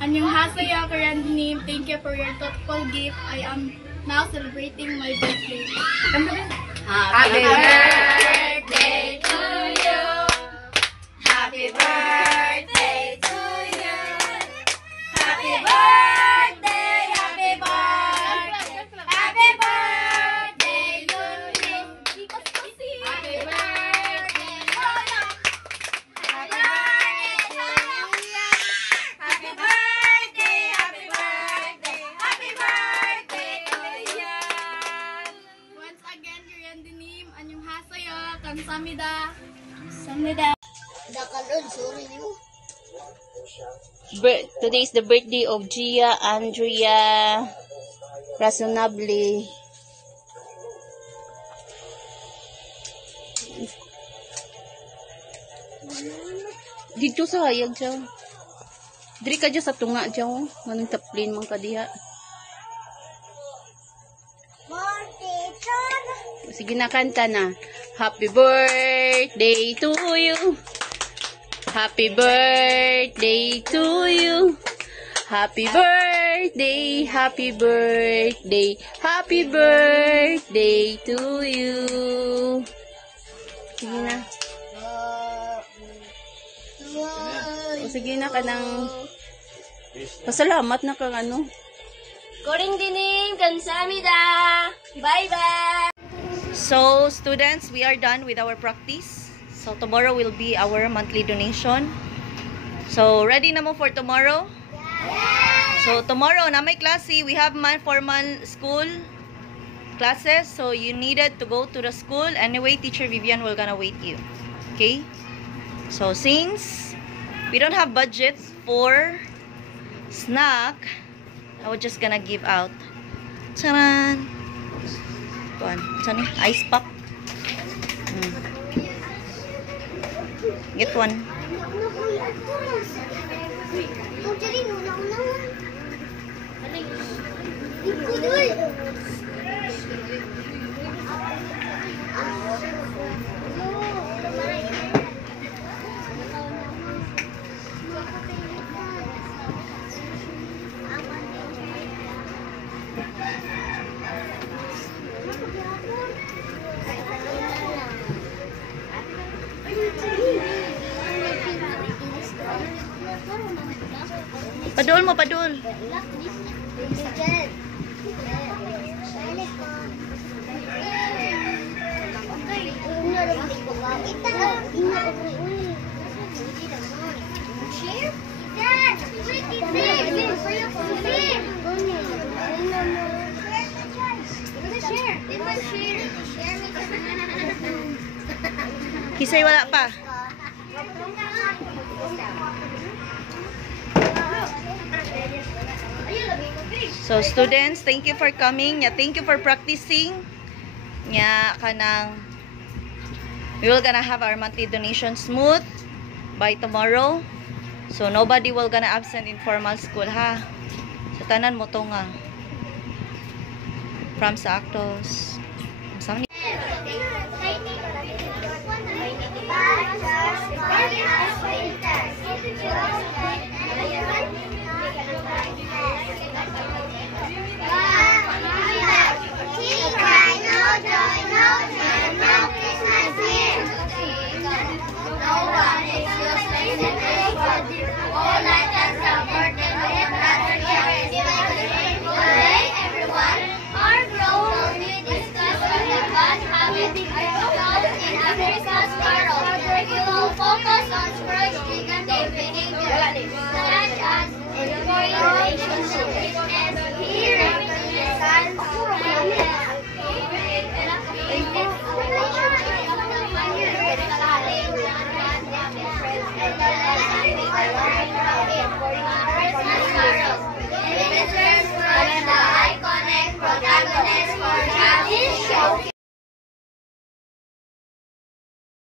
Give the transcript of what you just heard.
Annyeonghaseyo, Korean name. Thank you for your thoughtful gift. I am now celebrating my birthday. Happy birthday to you. Happy birthday to you. Happy birthday, happy birthday. Happy birthday to you. Happy birthday. Happy birthday, happy birthday, happy birthday to you. Once again, Korean denim, annyeonghaseyo, kamsahamnida. Kamsahamnida. Today is the birthday of Gia Andrea Razonable. Dito sa hayag siya. Diri ka dyan sa tunga dyan. Manong taplin mong kadiha. Sige na, kanta na. Happy birthday to you. Happy birthday to you. Happy birthday, happy birthday, happy birthday to you. Sige na. O sige na ka ng pasalamat na kang ano. Korean denim, kamsahamnida. Bye-bye. So, students, we are done with our practice. So, tomorrow will be our monthly donation. So, ready na mo for tomorrow? Yes! So, tomorrow, na may klase, we have formal school classes. So, you needed to go to the school. Anyway, Teacher Vivian will gonna wait you. Okay? So, since we don't have budget for snack, I was just gonna give out. Charan! Ice pop. Get one. Padul mo, padul. Kisay wala pa. So students, thank you for coming. Thank you for practicing. We will gonna have our monthly donation smooth by tomorrow. So nobody will gonna absent in formal school, ha. So tanan mo to nga. From sa Actos.